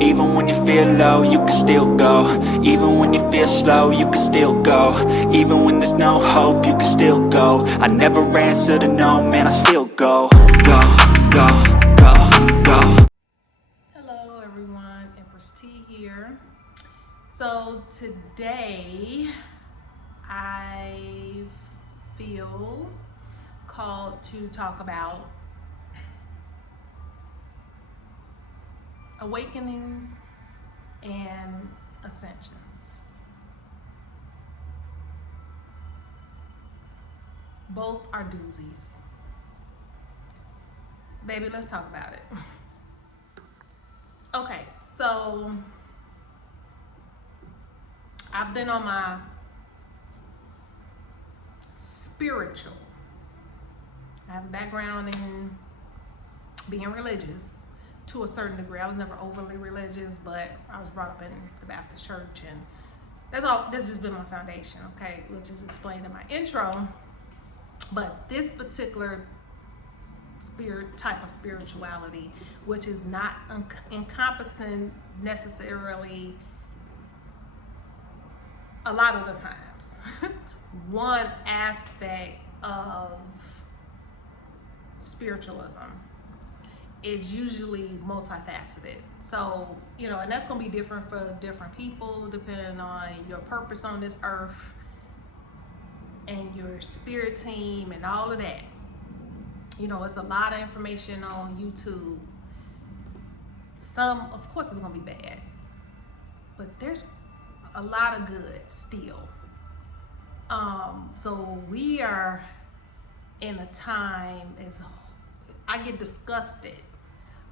Even when you feel low, you can still go. Even when you feel slow, you can still go. Even when there's no hope, you can still go. I never answer to no, man, I still go. Go, go, go, go. Hello everyone, Empress T here. So today I feel called to talk about awakenings and ascensions. Both are doozies. Baby, let's talk about it. Okay, so I've been on my spiritual. I have a background in being religious to a certain degree. I was never overly religious, but I was brought up in the Baptist church, and that's all. This has just been my foundation, okay, which is explained in my intro. But this particular type of spirituality, which is not encompassing necessarily a lot of the times one aspect of spiritualism is usually multifaceted. So, and that's going to be different for different people depending on your purpose on this earth and your spirit team and all of that. It's a lot of information on YouTube. Some, of course, is going to be bad, but there's a lot of good still. So we are in a time, as I get disgusted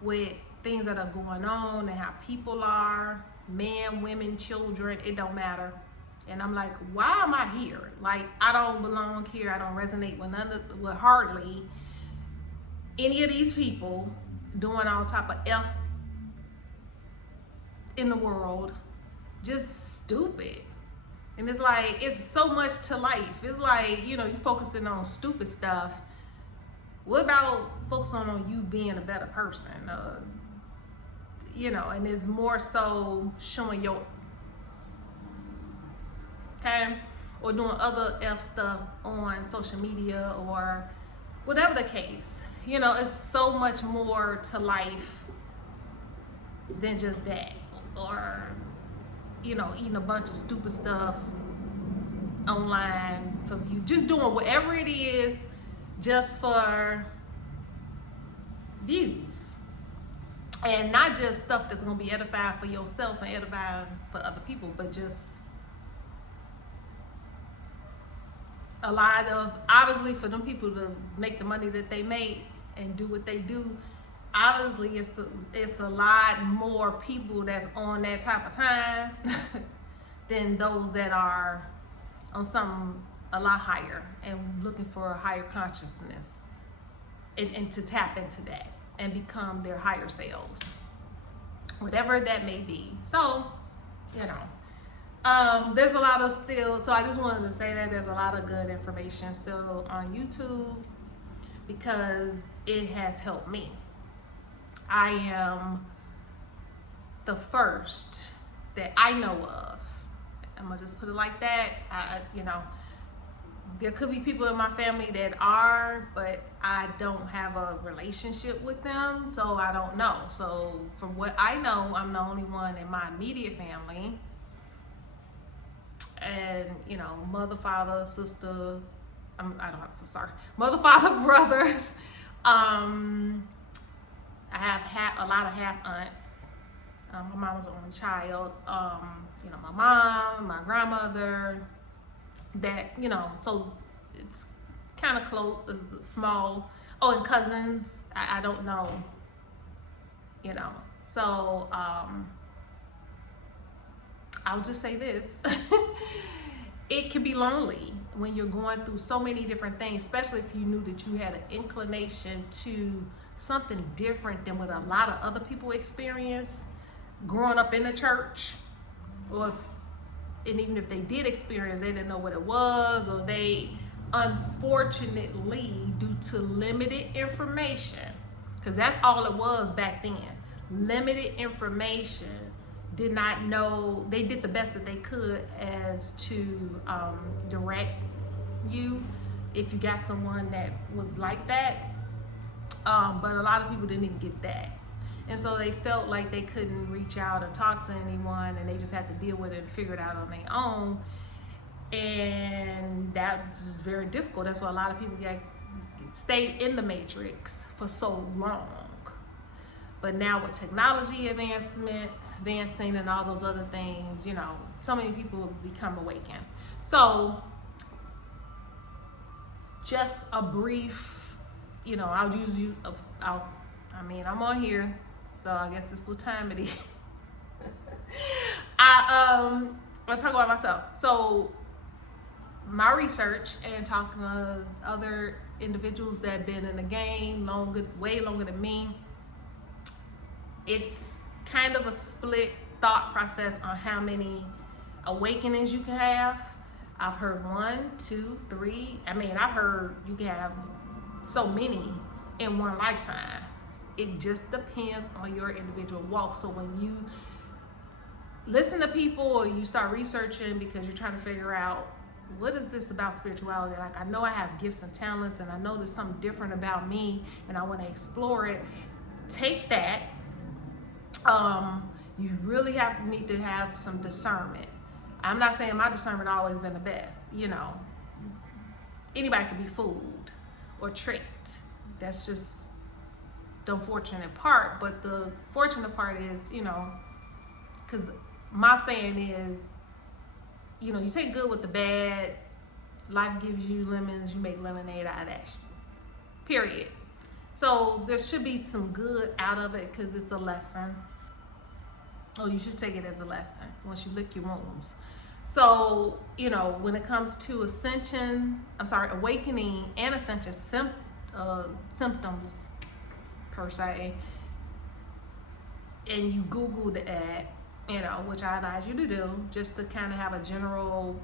with things that are going on and how people are, men, women, children, it don't matter. And I'm like, why am I here? Like, I don't belong here. I don't resonate with hardly any of these people doing all type of F in the world. Just stupid. And it's like, it's so much to life. It's like, you're focusing on stupid stuff. What about focusing on you being a better person? And it's more so showing your, okay, or doing other F stuff on social media or whatever the case. It's so much more to life than just that. Or, eating a bunch of stupid stuff online for you. Just doing whatever it is just for views. And not just stuff that's going to be edifying for yourself and edifying for other people, but just a lot of, obviously, for them people to make the money that they make and do what they do, obviously it's a lot more people that's on that type of time than those that are on something a lot higher and looking for a higher consciousness and to tap into that and become their higher selves, whatever that may be. So, there's a lot of still, so I just wanted to say that there's a lot of good information still on YouTube because it has helped me. I am the first that I know of. I'm gonna just put it like that. There could be people in my family that are, but I don't have a relationship with them, so I don't know. So from what I know, I'm the only one in my immediate family. And, mother, father, sister, I don't have a sister, mother, father, brothers. I have a lot of half aunts. My mom was the only child. My mom, my grandmother, that, so it's kind of close, it's small. Oh, and cousins, I don't know, So I'll just say this. It can be lonely when you're going through so many different things, especially if you knew that you had an inclination to something different than what a lot of other people experience growing up in the church, and even if they did experience, they didn't know what it was, or they unfortunately, due to limited information, because that's all it was back then, limited information, did not know. They did the best that they could as to direct you if you got someone that was like that. But a lot of people didn't even get that. And so they felt like they couldn't reach out and talk to anyone, and they just had to deal with it and figure it out on their own. And that was very difficult. That's why a lot of people stayed in the matrix for so long. But now with technology advancing and all those other things, you know, so many people have become awakened. So just a brief, you know, I'll use you. I'm on here, so I guess this is what time it is. Let's talk about myself. So my research and talking to other individuals that have been in the game way longer than me, it's kind of a split thought process on how many awakenings you can have. I've heard 1, 2, 3. I've heard you can have so many in one lifetime. It just depends on your individual walk. So when you listen to people or you start researching because you're trying to figure out, what is this about spirituality? Like, I know I have gifts and talents, and I know there's something different about me, and I want to explore it. Take that. You really need to have some discernment. I'm not saying my discernment always been the best. You know, anybody can be fooled or tricked. That's just the unfortunate part. But the fortunate part is, you know, because my saying is, you know, you take good with the bad. Life gives you lemons, you make lemonade out of that. Period. So there should be some good out of it because it's a lesson. Oh, you should take it as a lesson once you lick your wounds. So, you know, when it comes to awakening and ascension symptoms per se, and you Google that, you know, which I advise you to do, just to kind of have a general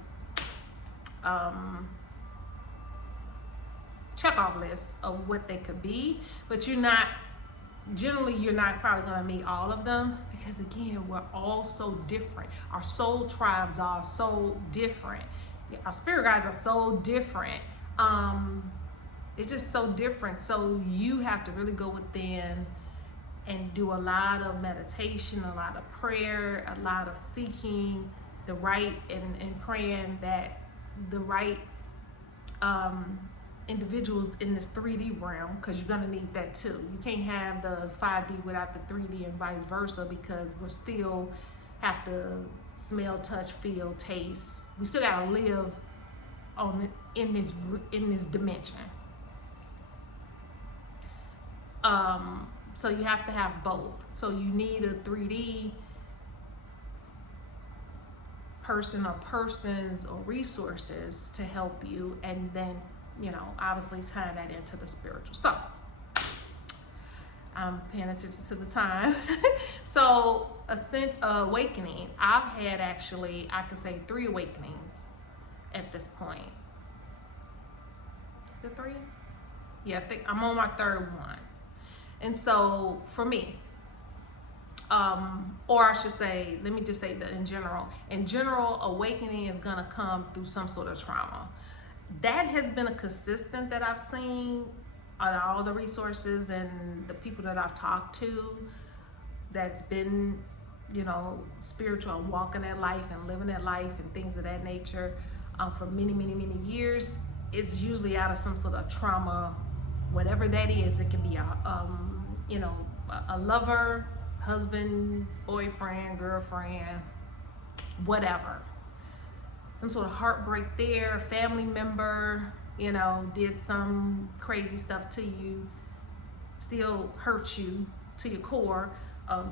check-off list of what they could be, but you're not probably going to meet all of them, because again, we're all so different. Our soul tribes are so different. Our spirit guides are so different. It's just so different. So you have to really go within and do a lot of meditation, a lot of prayer, a lot of seeking the right and praying that the right individuals in this 3D realm, because you're going to need that too. You can't have the 5D without the 3D and vice versa, because we still have to smell, touch, feel, taste. We still got to live in this dimension. So you have to have both. So you need a 3D person or persons or resources to help you, and then, you know, obviously tying that into the spiritual. So I'm paying attention to the time. So awakening, I've had actually, I could say 3 awakenings at this point. Is it 3? Yeah, I think I'm on my 3rd one. And so for me, or I should say, let me just say that in general, awakening is gonna come through some sort of trauma. That has been a consistent that I've seen on all the resources and the people that I've talked to that's been, you know, spiritual, walking that life and living that life and things of that nature for many, many, many years. It's usually out of some sort of trauma, whatever that is. It can be a lover, husband, boyfriend, girlfriend, whatever. Some sort of heartbreak there, family member, you know, did some crazy stuff to you, still hurt you to your core.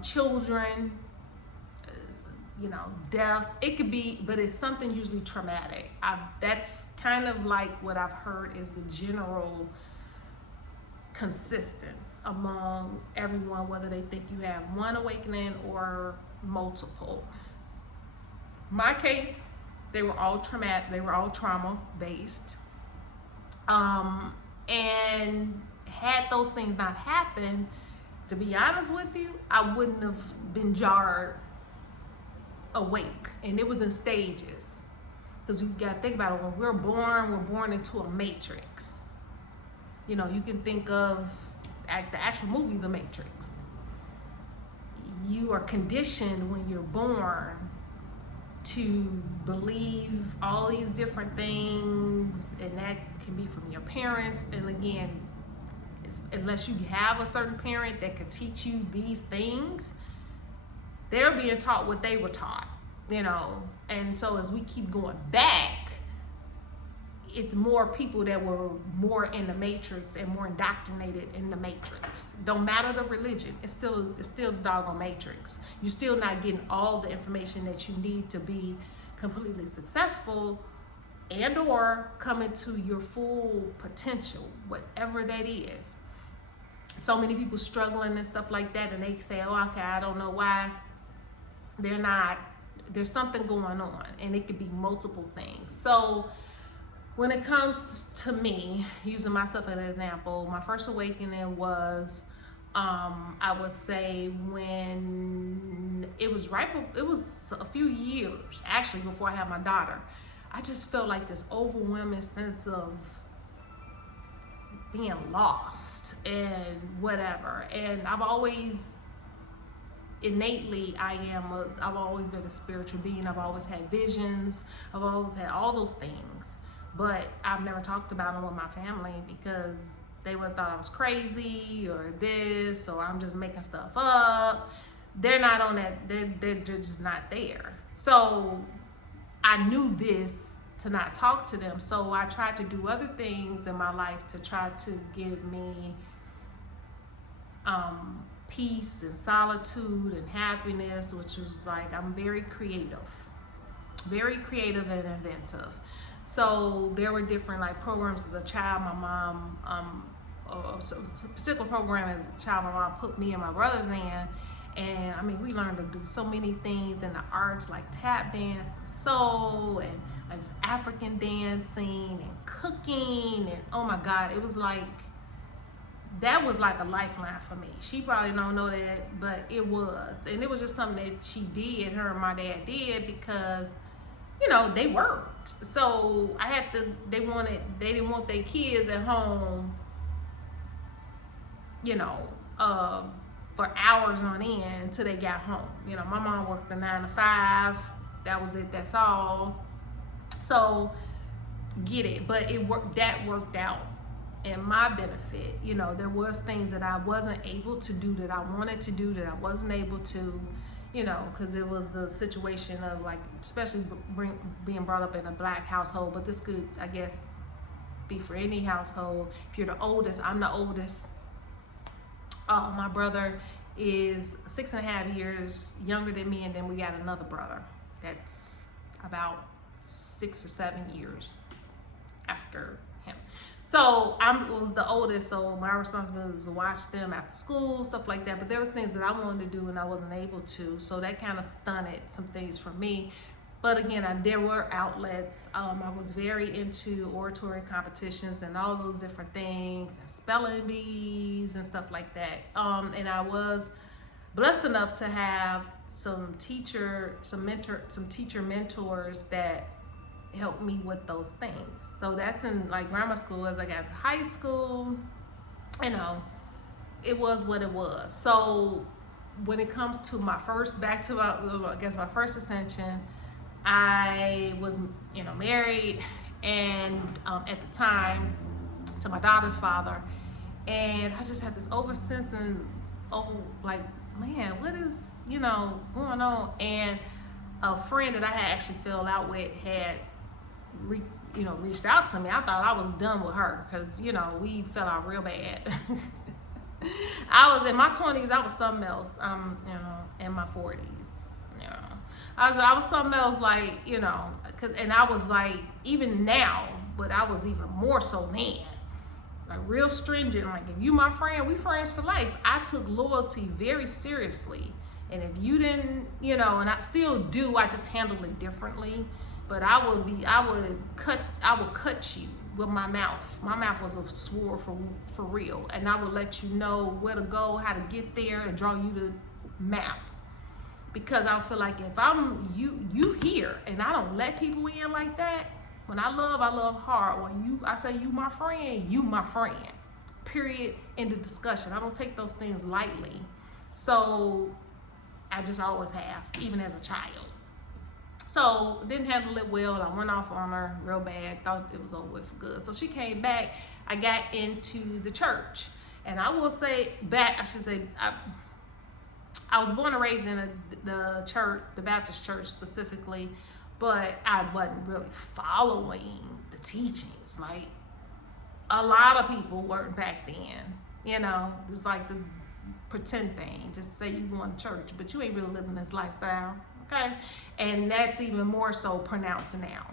Children, you know, deaths. It could be, but it's something usually traumatic. That's kind of like what I've heard is the general consistence among everyone, whether they think you have one awakening or multiple. My case, they were all traumatic, they were all trauma based. And had those things not happened, to be honest with you, I wouldn't have been jarred awake. And it was in stages. Because you got to think about it. When we're born into a matrix. You know, you can think of the actual movie, The Matrix. You are conditioned when you're born to believe all these different things, and that can be from your parents. And again, unless you have a certain parent that could teach you these things, they're being taught what they were taught, you know. And so as we keep going back, it's more people that were more in the matrix and more indoctrinated in the matrix. Don't matter the religion, it's still the doggone matrix. You're still not getting all the information that you need to be completely successful and or coming to your full potential, whatever that is. So many people struggling and stuff like that, and they say, oh, okay, I don't know why they're not. There's something going on, and it could be multiple things. So when it comes to me, using myself as an example, my first awakening was, I would say, when it was a few years actually before I had my daughter. I just felt like this overwhelming sense of being lost and whatever. And I've always innately, I've always been a spiritual being. I've always had visions. I've always had all those things. But I've never talked about them with my family because they would have thought I was crazy or this, or I'm just making stuff up. They're not on that. They're just not there. So I knew this to not talk to them. So I tried to do other things in my life to try to give me peace and solitude and happiness, which was like, I'm very creative and inventive. So there were different like programs as a child. My mom, a particular program as a child, my mom put me and my brothers in. And I mean, we learned to do so many things in the arts, like tap dance, and soul, and like just African dancing and cooking. And oh my God, it was like, that was like a lifeline for me. She probably don't know that, but it was. And it was just something that she did, her and my dad did, because you know, they worked. So they didn't want their kids at home, you know, for hours on end until they got home. You know, my mom worked a 9 to 5. That was it, that's all. So get it, but that worked out in my benefit. You know, there was things that I wasn't able to do that I wanted to do that I wasn't able to, you know, because it was a situation of like, especially being brought up in a black household, but this could, I guess, be for any household. If you're the oldest, I'm the oldest. My brother is 6.5 years younger than me, and then we got another brother that's about 6 or 7 years after him. So I was the oldest, so my responsibility was to watch them after school, stuff like that. But there was things that I wanted to do and I wasn't able to, so that kind of stunted some things for me. But again, there were outlets. I was very into oratory competitions and all those different things, and spelling bees and stuff like that. And I was blessed enough to have some teacher mentors that helped me with those things. So that's in like grammar school. As I got to high school, you know, it was what it was. So when it comes to my first ascension, I was, you know, married, and at the time to my daughter's father, and I just had this oversensing, like, man, what is, you know, going on? And a friend that I had actually fell out with had reached out to me. I thought I was done with her because, you know, we fell out real bad. I was in my 20s, I was something else. You know, in my 40s, you know, I was something else, like, you know, and I was like, even now, but I was even more so then, like real stringent. Like, if you my friend, we friends for life. I took loyalty very seriously, and if you didn't, you know, and I still do, I just handle it differently. But I would cut you with my mouth. My mouth was a sword for real. And I would let you know where to go, how to get there, and draw you the map. Because I feel like if I'm you here and I don't let people in like that, when I love hard. When I say you my friend. Period. End of discussion. I don't take those things lightly. So I just always have, even as a child. So didn't handle it well. I went off on her real bad. Thought it was over with for good. So she came back. I got into the church, and I will say I was born and raised in the church, the Baptist church specifically, but I wasn't really following the teachings. Like a lot of people weren't back then. You know, it's like this pretend thing. Just say you going to church, but you ain't really living this lifestyle. Okay, and that's even more so pronounced now.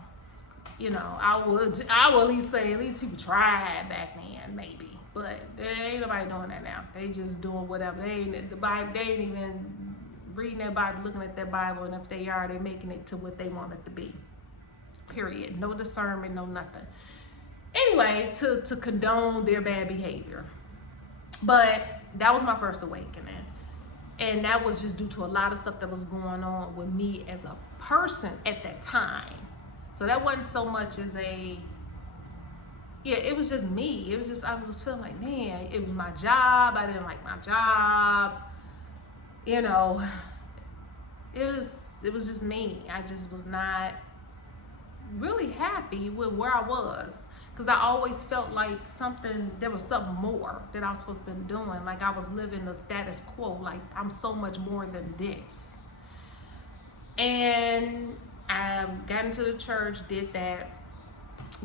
You know, I would at least say at least people tried back then, maybe, but there ain't nobody doing that now. They just doing whatever. They ain't even reading that Bible, looking at that Bible, and if they are, they making it to what they want it to be. Period. No discernment, no nothing. Anyway, to condone their bad behavior, but that was my first awakening. And that was just due to a lot of stuff that was going on with me as a person at that time. So that wasn't so much as it was just me. It was just, I was feeling like, man, it was my job. I didn't like my job. You know, it was just me. I just was not really happy with where I was. Because I always felt like there was something more that I was supposed to be doing. Like I was living the status quo. Like I'm so much more than this. And I got into the church, did that,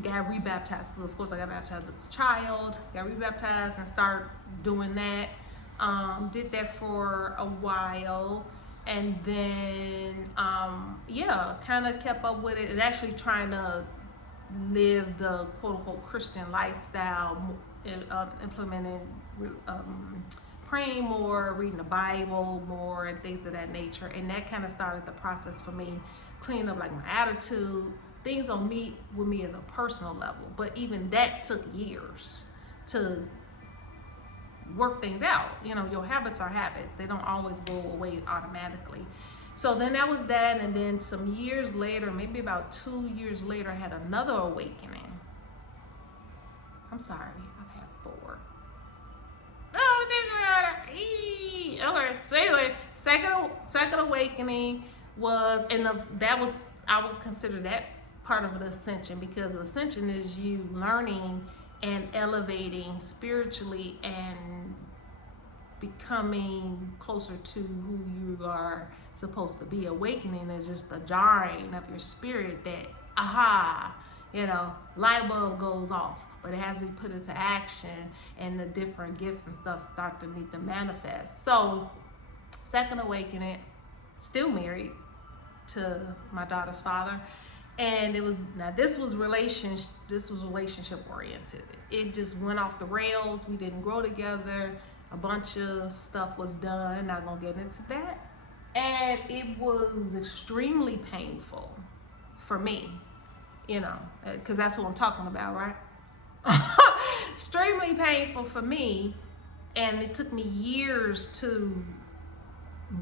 got rebaptized. So of course I got baptized as a child, got rebaptized and started doing that. Did that for a while. And then, kind of kept up with it and actually trying to live the quote-unquote Christian lifestyle, implementing praying more, reading the Bible more, and things of that nature. And that kind of started the process for me, cleaning up like my attitude, things on me with me as a personal level. But even that took years to work things out. You know, your habits are habits. They don't always go away automatically. So then that was that, and then some years later, maybe about 2 years later, I had another awakening. I'm sorry, I've had 4. Oh, okay. So anyway, second awakening was, I would consider that part of an ascension, because ascension is you learning and elevating spiritually and becoming closer to who you are supposed to be. Awakening is just the jarring of your spirit that, light bulb goes off, but it has to be put into action, and the different gifts and stuff start to need to manifest. So, second awakening, still married to my daughter's father, and this was relationship oriented. It just went off the rails. We didn't grow together. A bunch of stuff was done. Not gonna get into that. And it was extremely painful for me, because that's what I'm talking about, right? Extremely painful for me. And it took me years to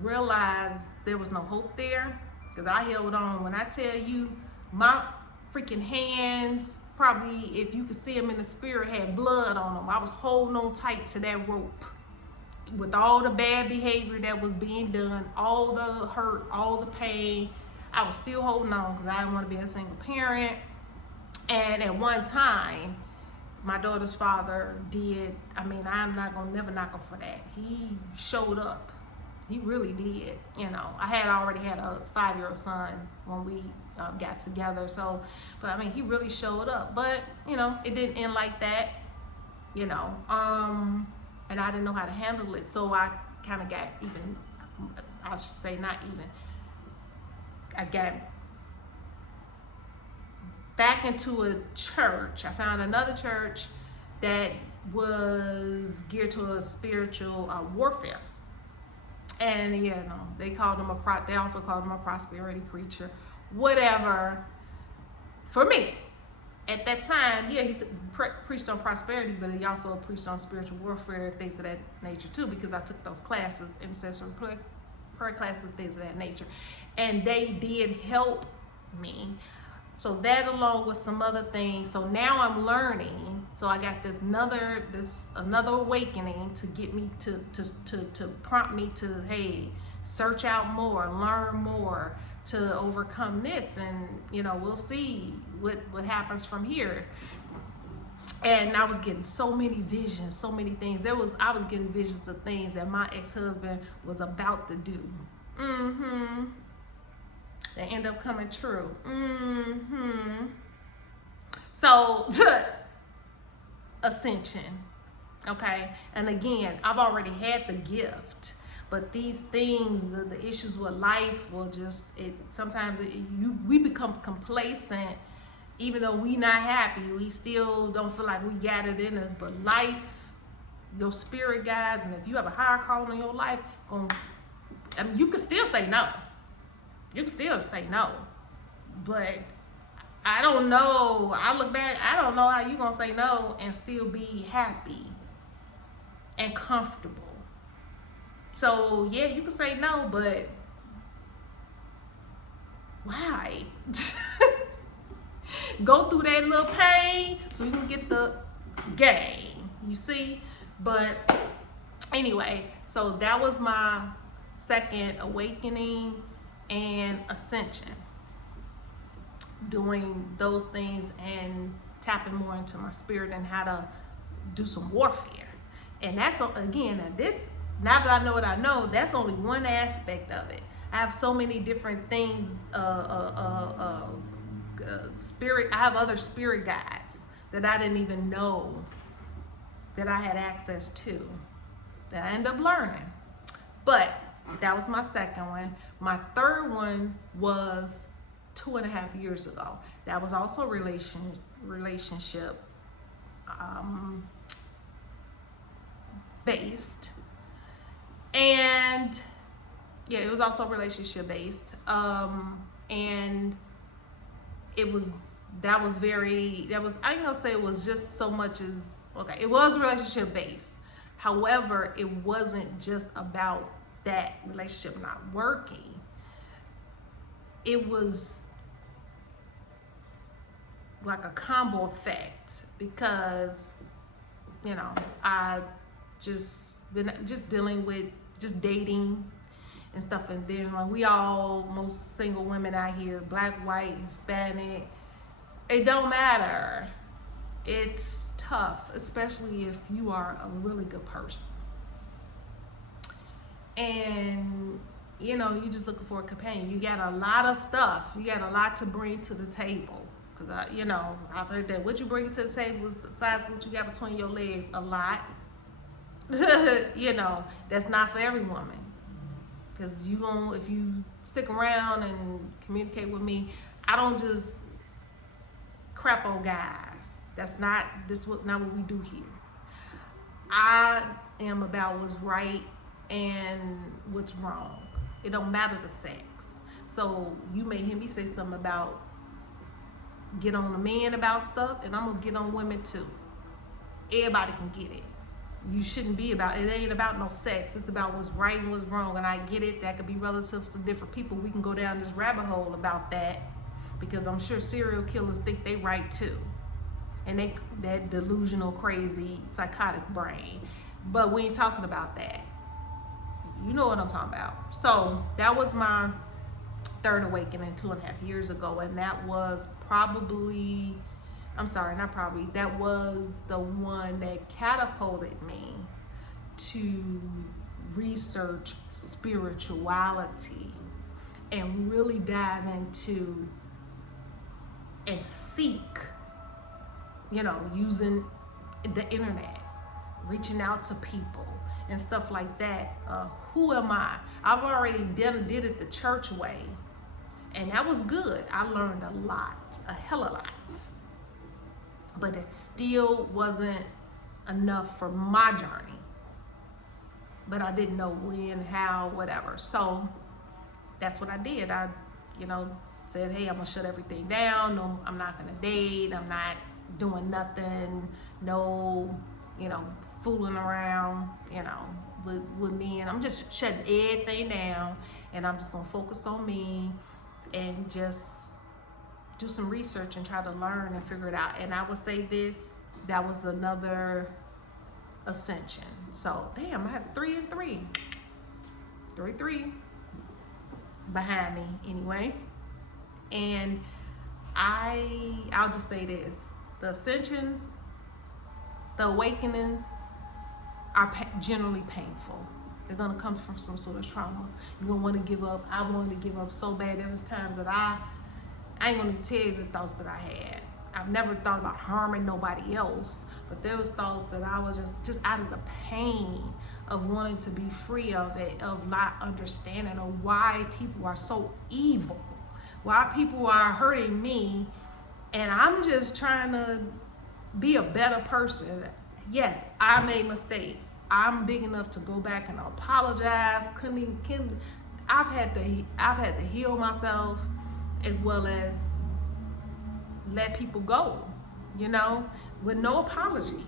realize there was no hope there, because I held on. When I tell you, my freaking hands, probably if you could see them in the spirit, had blood on them. I was holding on tight to that rope. With all the bad behavior that was being done, all the hurt, all the pain, I was still holding on because I didn't want to be a single parent. And at one time, my daughter's father I'm never knock him for that. He showed up. He really did. I had already had a 5-year-old son when we got together. So, but he really showed up. But, it didn't end like that, and I didn't know how to handle it. So I kind of got I got back into a church. I found another church that was geared to a spiritual warfare. And they also called him a prosperity preacher, whatever, for me. at that time, yeah, he preached on prosperity, but he also preached on spiritual warfare, things of that nature too, because I took those classes, intercessory prayer classes, things of that nature, and they did help me. So that, along with some other things, so now I'm learning. So I got this another awakening to get me to prompt me to, hey, search out more, learn more, to overcome this, and we'll see what happens from here. And I was getting so many visions, so many things. I was getting visions of things that my ex-husband was about to do. They end up coming true. So, ascension, okay? And again, I've already had the gift, but these things, the issues with life will just, sometimes we become complacent. Even though we not happy, we still don't feel like we got it in us. But life, your spirit guides, and if you have a higher calling in your life, you can still say no. You can still say no. But I don't know. I look back, I don't know how you gonna say no and still be happy and comfortable. So yeah, you can say no, but why? Go through that little pain so you can get the gain, you see? But anyway, so that was my second awakening and ascension, doing those things and tapping more into my spirit and how to do some warfare. And that's, again, now that I know what I know, that's only one aspect of it. I have so many different things, spirit. I have other spirit guides that I didn't even know that I had access to, that I ended up learning. But that was my second one. My third one was 2.5 years ago. That was also relationship based, and yeah, it was also relationship based, and I ain't gonna say it was just so much as, okay, it was relationship based. However, it wasn't just about that relationship not working. It was like a combo effect, because I just been dealing with just dating and stuff, and then most single women out here, black, white, Hispanic, it don't matter. It's tough, especially if you are a really good person, and you're just looking for a companion. You got a lot of stuff, you got a lot to bring to the table, because I've heard that what you bring to the table besides what you got between your legs, a lot. That's not for every woman. Because if you stick around and communicate with me, I don't just crap on guys. That's not what we do here. I am about what's right and what's wrong. It don't matter the sex. So you may hear me say something about get on the men about stuff, and I'm gonna get on women too. Everybody can get it. You shouldn't be it ain't about no sex. It's about what's right and what's wrong. And I get it, that could be relative to different people. We can go down this rabbit hole about that, because I'm sure serial killers think they right too, and that delusional, crazy, psychotic brain. But we ain't talking about that. You know what I'm talking about. So that was my third awakening 2.5 years ago, and that was that was the one that catapulted me to research spirituality and really dive into and seek, using the internet, reaching out to people and stuff like that. Who am I? I've already did it the church way, and that was good. I learned a lot, a hell of a lot. But it still wasn't enough for my journey. But I didn't know when, how, whatever. So that's what I did. I, said, hey, I'm gonna shut everything down. No, I'm not gonna date. I'm not doing nothing. No, fooling around, with me. And I'm just shutting everything down. And I'm just gonna focus on me and just do some research and try to learn and figure it out. And I would say that was another ascension. So damn, I have 3 and 3. 3 behind me anyway. And I'll just say this: the ascensions, the awakenings are generally painful. They're gonna come from some sort of trauma. You're gonna want to give up. I wanted to give up so bad. There was times that I ain't gonna tell you the thoughts that I had. I've never thought about harming nobody else, but there was thoughts that I was just out of the pain of wanting to be free of it, of not understanding of why people are so evil, why people are hurting me, and I'm just trying to be a better person. Yes, I made mistakes. I'm big enough to go back and apologize. I've had to heal myself, as well as let people go, with no apology.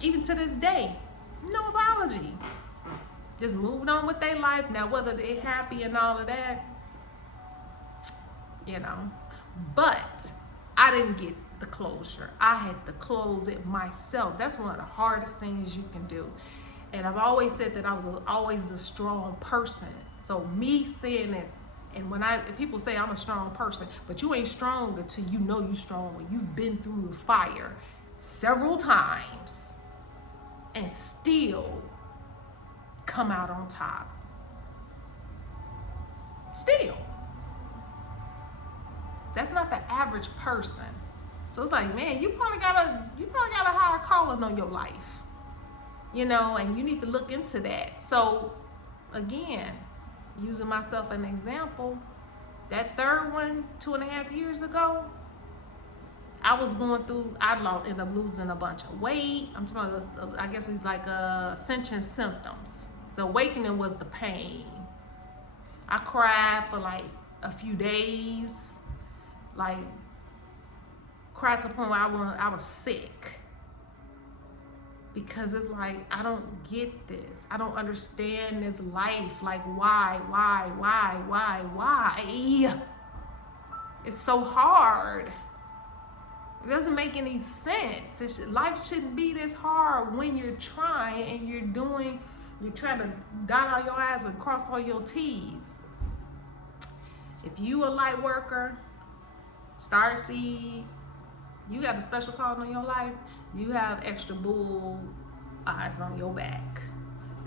Even to this day, no apology. Just moving on with their life. Now, whether they're happy and all of that, but I didn't get the closure. I had to close it myself. That's one of the hardest things you can do. And I've always said that I was always a strong person. So me saying it, and when people say I'm a strong person, but you ain't strong until you know you're strong, when you've been through the fire several times and still come out on top. Still. That's not the average person. So it's like, man, you probably got a higher calling on your life, and you need to look into that. So again, using myself as an example, that third one 2.5 years ago, I was going through, ended up losing a bunch of weight. I'm talking about, I guess it's like ascension symptoms. The awakening was the pain. I cried for like a few days, like cried to the point where I was sick. Because it's like, I don't get this. I don't understand this life. Like, why? It's so hard. It doesn't make any sense. Life shouldn't be this hard when you're trying and you're trying to dot all your I's and cross all your T's. If you a light worker, Starseed, you got a special calling on your life, you have extra bull eyes on your back.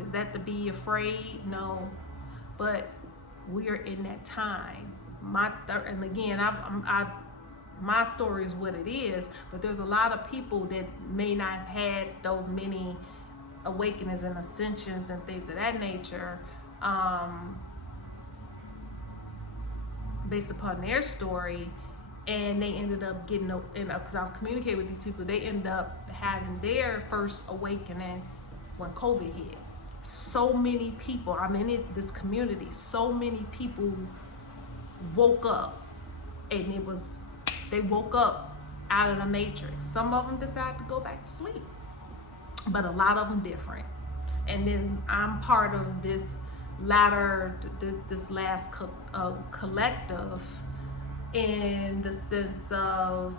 Is that to be afraid? No. But we're in that time. And again, my story is what it is, but there's a lot of people that may not have had those many awakenings and ascensions and things of that nature, based upon their story. And they ended up getting, because I've communicated with these people, they ended up having their first awakening when COVID hit. So many people, I'm in this community, so many people woke up, and they woke up out of the matrix. Some of them decided to go back to sleep, but a lot of them different. And then I'm part of this last collective, in the sense of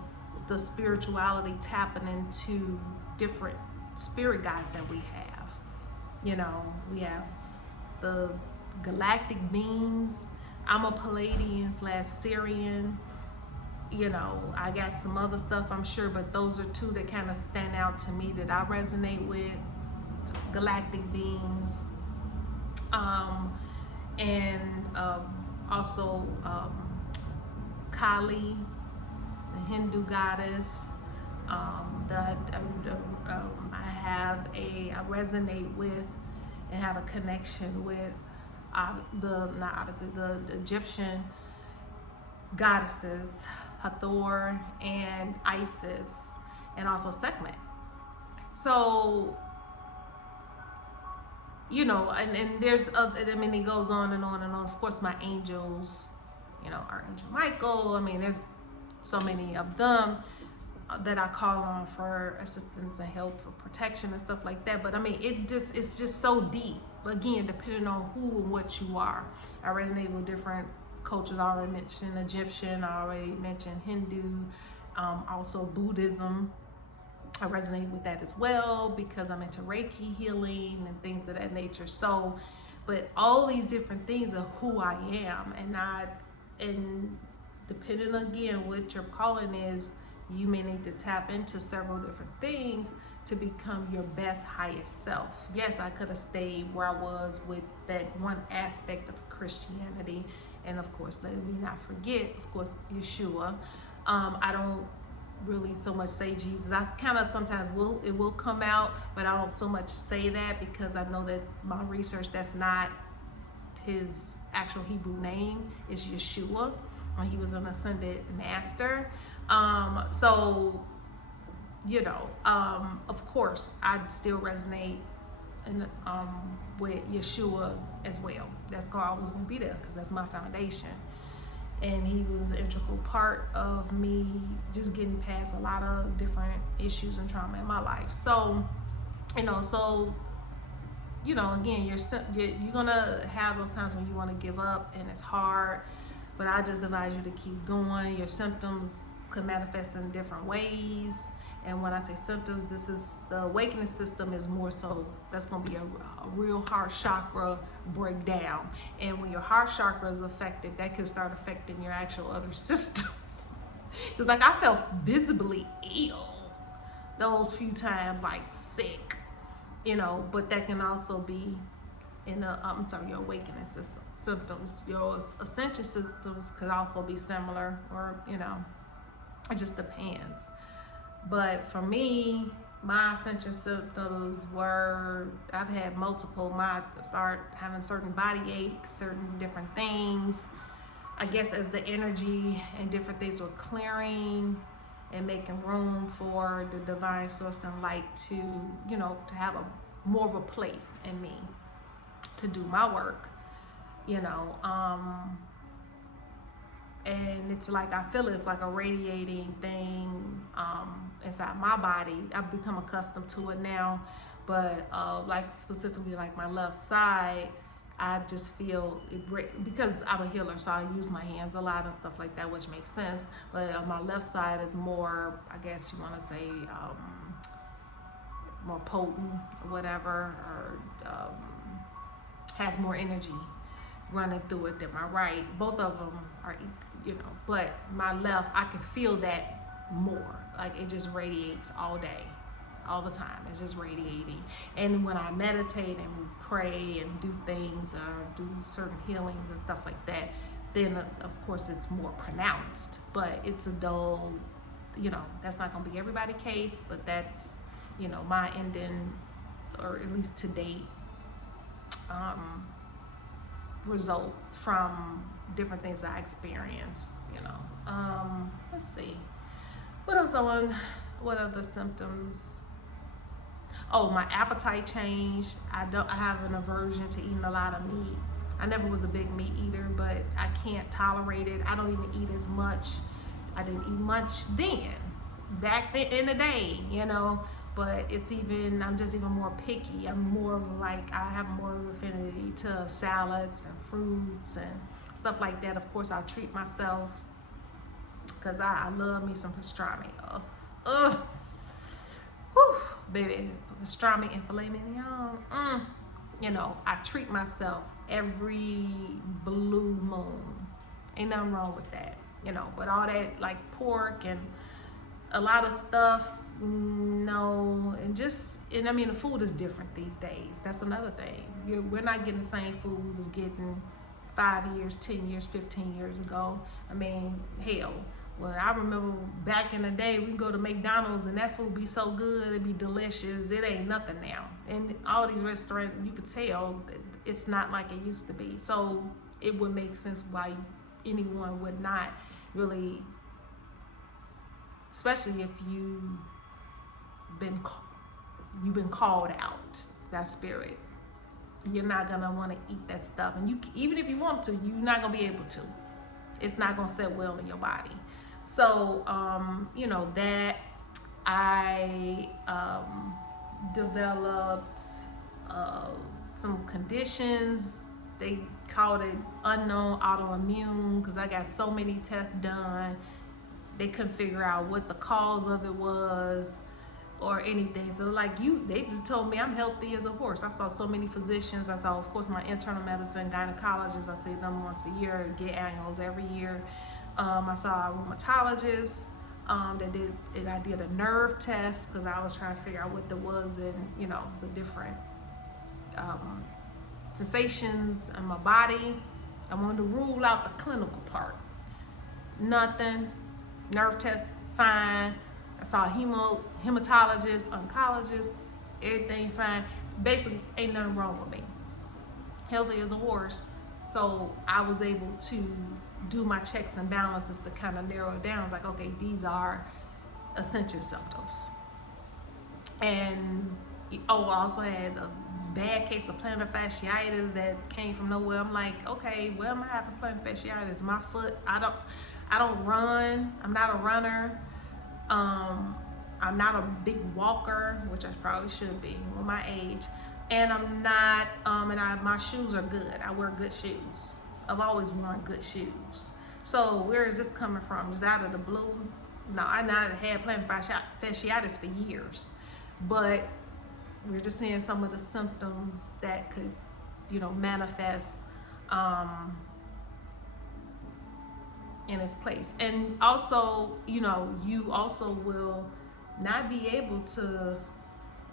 the spirituality tapping into different spirit guides that we have. We have the galactic beings. I'm a Pleiadian / Sirian. I got some other stuff, I'm sure, but those are two that kind of stand out to me that I resonate with. Galactic beings. Also Kali, the Hindu goddess, that I resonate with and have a connection with. The Egyptian goddesses, Hathor and Isis, and also Sekhmet. So, and there's other, it goes on and on and on. Of course, my angels, Archangel Michael. I mean, there's so many of them that I call on for assistance and help, for protection and stuff like that. But I mean, it's just so deep. Again, depending on who and what you are. I resonate with different cultures. I already mentioned Egyptian. I already mentioned Hindu. Also Buddhism. I resonate with that as well because I'm into Reiki healing and things of that nature. So, but all these different things are who I am, and depending again what your calling is, you may need to tap into several different things to become your best, highest self. Yes, I could have stayed where I was with that one aspect of Christianity, and of course, let me not forget, of course, Yeshua. I don't really so much say Jesus. I kind of sometimes will come out, but I don't so much say that because I know that my research, that's not his actual Hebrew name. Is Yeshua. He was an ascended master. So of course I still resonate with Yeshua as well. That's always going to be there because that's my foundation. And he was an integral part of me just getting past a lot of different issues and trauma in my life. So, again, you're gonna have those times when you want to give up and it's hard, but I just advise you to keep going. Your symptoms could manifest in different ways. And when I say symptoms, this is the awakening system is more so that's going to be a real heart chakra breakdown. And when your heart chakra is affected, that can start affecting your actual other systems. Because I felt visibly ill those few times, like sick, but that can also be in your awakening system symptoms. Your ascension symptoms could also be similar, or it just depends. But for me, my ascension symptoms were, I've had multiple. I start having certain body aches, certain different things. I guess as the energy and different things were clearing and making room for the divine source and light to, to have more of a place in me to do my work, and it's like I feel it's like a radiating thing inside my body. I've become accustomed to it now, but like specifically like my left side, I just feel it because I'm a healer, so I use my hands a lot and stuff like that, which makes sense. But my left side is more, I guess you want to say, more potent or whatever, or has more energy running through it than my right. Both of them are, but my left, I can feel that more. Like it just radiates all day, all the time. It's just radiating. And when I meditate and pray and do things or do certain healings and stuff like that, then of course it's more pronounced. But it's a dull, that's not going to be everybody's case, but that's, my ending, or at least to date, result from different things I experienced, let's see. What else what other symptoms? Oh, my appetite changed. I have an aversion to eating a lot of meat. I never was a big meat eater, but I can't tolerate it. I don't even eat as much. I didn't eat much then, back then in the day, but I'm just even more picky. I'm more of I have more of an affinity to salads and fruits and stuff like that. Of course, I treat myself because I love me some pastrami. Whew, baby, pastrami and filet mignon. I treat myself every blue moon. Ain't nothing wrong with that, but all that like pork and a lot of stuff, no. And I mean, the food is different these days. That's another thing. We're not getting the same food we was getting 5 years, 10 years, 15 years ago. I mean, hell, well, I remember back in the day, we go to McDonald's and that food be so good, it be delicious. It ain't nothing now. And all these restaurants, you could tell it's not like it used to be. So it would make sense why anyone would not really, especially if you've been called out by spirit. You're not gonna want to eat that stuff, and even if you want to, you're not gonna be able to. It's not going to sit well in your body. So, you know, that I developed some conditions. They called it unknown autoimmune because I got so many tests done. They couldn't figure out what the cause of it was or anything. So like they just told me I'm healthy as a horse. I saw so many physicians. I saw, of course, my internal medicine gynecologist. I see them once a year, get annuals every year. I saw a rheumatologist that did, and I did a nerve test because I was trying to figure out what there was in, you know, the different sensations in my body. I wanted to rule out the clinical part. Nothing. Nerve test, fine. I saw a hematologist, oncologist, everything fine. Basically, ain't nothing wrong with me. Healthy as a horse. So I was able to do my checks and balances to kind of narrow it down. It's like, okay, these are accension symptoms. And I also had a bad case of plantar fasciitis that came from nowhere. I'm like, okay, well, am I having plantar fasciitis? My foot, I don't run. I'm not a runner. I'm not a big walker, which I probably should be with my age. And I'm not, my shoes are good. I wear good shoes. I've always worn good shoes. So where is this coming from? Just out of the blue? No, I not had plantar fasciitis for years, but we're just seeing some of the symptoms that could, you know, manifest in its place. And also, you know, you also will not be able to,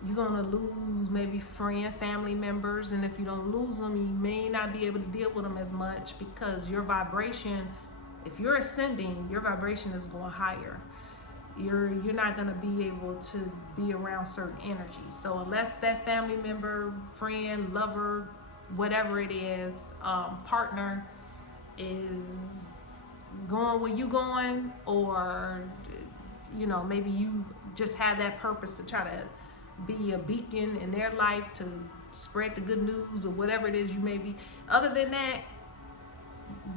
you're going to lose maybe family members, and if you don't lose them, you may not be able to deal with them as much because your vibration, if you're ascending, your vibration is going higher. You're not going to be able to be around certain energies. So unless that family member, friend, lover, whatever it is, partner is going where you going, or, you know, maybe you just have that purpose to try to be a beacon in their life to spread the good news or whatever it is you may be. Other than that,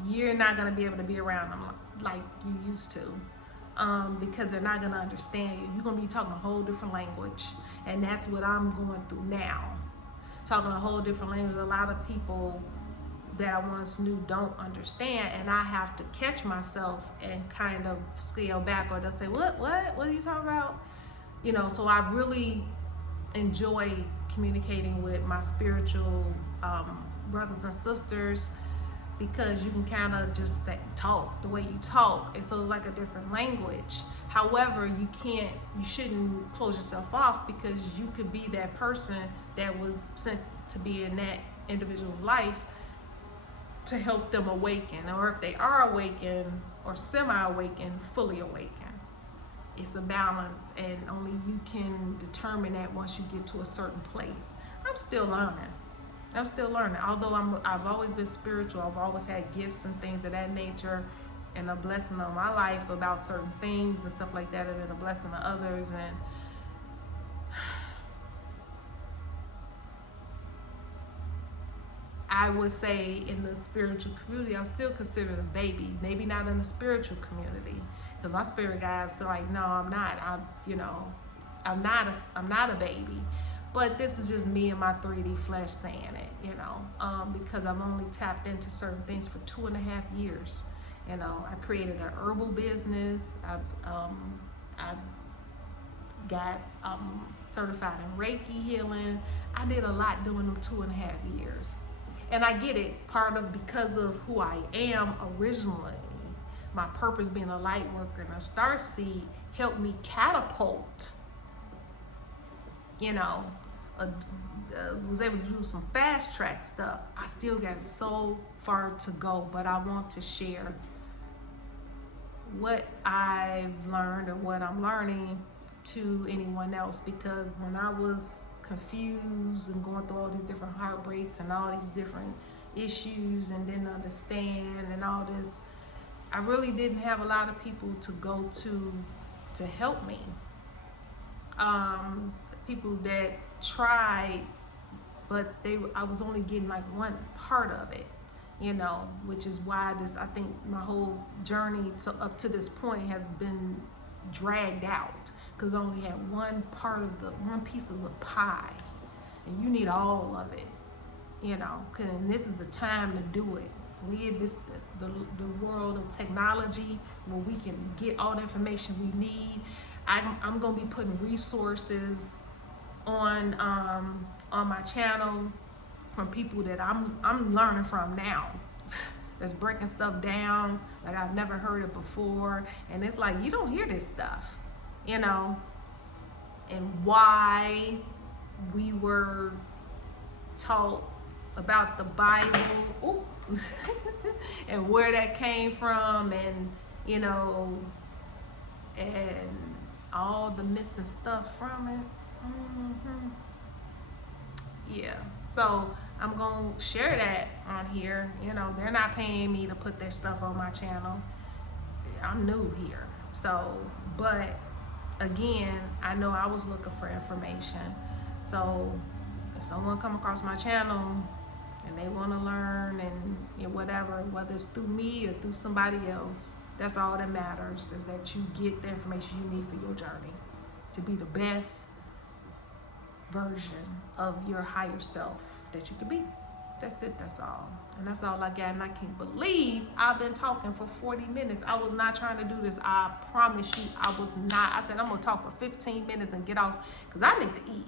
you're not going to be able to be around them like you used to, because they're not going to understand you. You're going to be talking a whole different language, and that's what I'm going through now, talking a whole different language. A lot of people that I once knew don't understand, and I have to catch myself and kind of scale back, or they'll say, what are you talking about? You know, so I really enjoy communicating with my spiritual brothers and sisters, because you can kind of just talk the way you talk, and so it's like a different language. However, you shouldn't close yourself off, because you could be that person that was sent to be in that individual's life to help them awaken, or if they are awakened or semi-awakened, fully awakened. It's a balance, and only you can determine that once you get to a certain place. I'm still learning. Although I've always been spiritual, I've always had gifts and things of that nature, and a blessing on my life about certain things and stuff like that, and then a blessing to others. And I would say in the spiritual community, I'm still considered a baby. Maybe not in the spiritual community, because my spirit guides are like, no, I'm not. I'm not a baby. But this is just me and my 3D flesh saying it, because I've only tapped into certain things for 2.5 years. I created an herbal business. I got certified in Reiki healing. I did a lot during them 2.5 years. And I get it, because of who I am originally. My purpose being a light worker and a starseed helped me catapult, was able to do some fast track stuff. I still got so far to go, but I want to share what I've learned or what I'm learning to anyone else, because when I was confused and going through all these different heartbreaks and all these different issues and didn't understand and all this, I really didn't have a lot of people to go to help me. People that tried, but I was only getting like one part of it. you know, which is why this, I think my whole journey to up to this point has been dragged out, because I only had one piece of the pie, and you need all of it, you know, cause this is the time to do it. We in this the world of technology where we can get all the information we need. I'm gonna be putting resources on my channel from people that I'm learning from now. That's breaking stuff down like I've never heard it before, and it's like you don't hear this stuff, you know, and why we were taught about the Bible, and where that came from, and you know, and all the missing stuff from it. Yeah, so I'm gonna share that on here. You know, they're not paying me to put their stuff on my channel. I'm new here, so, but again, I know I was looking for information. So if someone come across my channel and they want to learn, and you know, whatever, whether it's through me or through somebody else, that's all that matters, is that you get the information you need for your journey to be the best version of your higher self that you could be. That's it, that's all. And that's all I got, and I can't believe I've been talking for 40 minutes. I was not trying to do this. I promise you, I was not. I said I'm gonna talk for 15 minutes and get off, because I need to eat.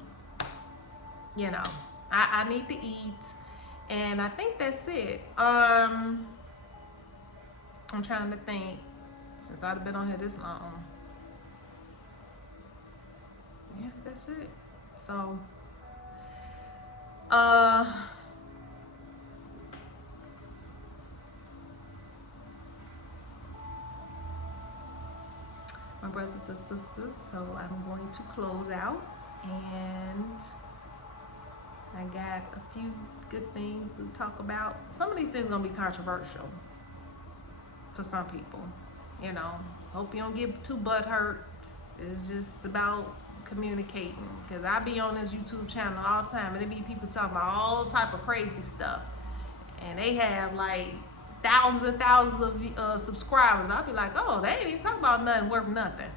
You know, I need to eat. And I think that's it. I'm trying to think, since I've been on here this long. Yeah, that's it. So, my brothers and sisters, so I'm going to close out, and I got a few good things to talk about. Some of these things are gonna be controversial for some people, you know. Hope you don't get too butthurt. It's just about communicating, because I be on this YouTube channel all the time, and there be people talking about all type of crazy stuff, and they have like thousands and thousands of subscribers. I'll be like, oh, they ain't even talking about nothing worth nothing.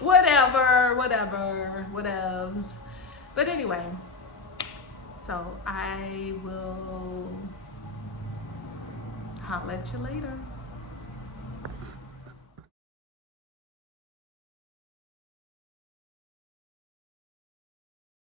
whatevs. But anyway, so I will holler at you later.